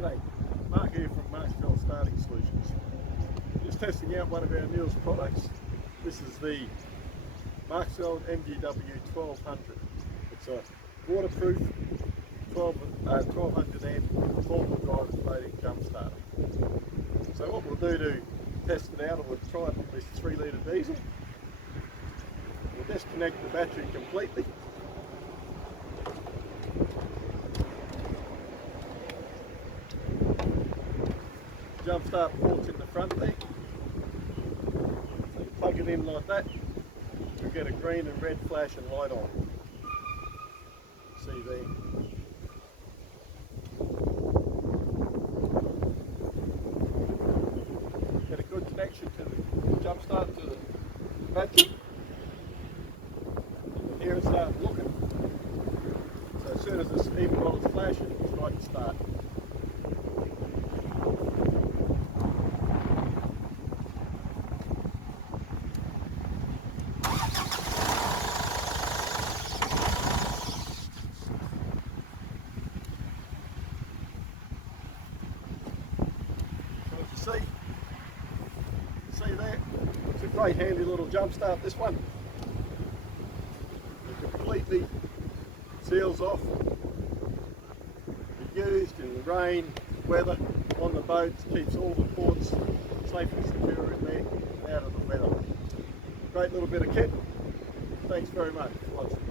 G'day, Mark here from Marshall Starting Solutions. Just testing out one of our newest products. This is the Waterproof MGW1200. It's a waterproof 1200 amp four-wheel drive floating jump starter. So what we'll do to test it out, we'll try it on this 3 litre diesel. We'll disconnect the battery completely. Jump start port's in the front there. So you plug it in like that, you'll get a green and red flash and light on. See there. Get a good connection to the jump start to the battery. And here it starts looking. So as soon as it's even while it's flashing, it's right to start. See there? It's a great handy little jump start, this one. It completely seals off. It's used in the rain, weather, on the boats, keeps all the ports safe and secure in there and out of the weather. Great little bit of kit. Thanks very much for watching.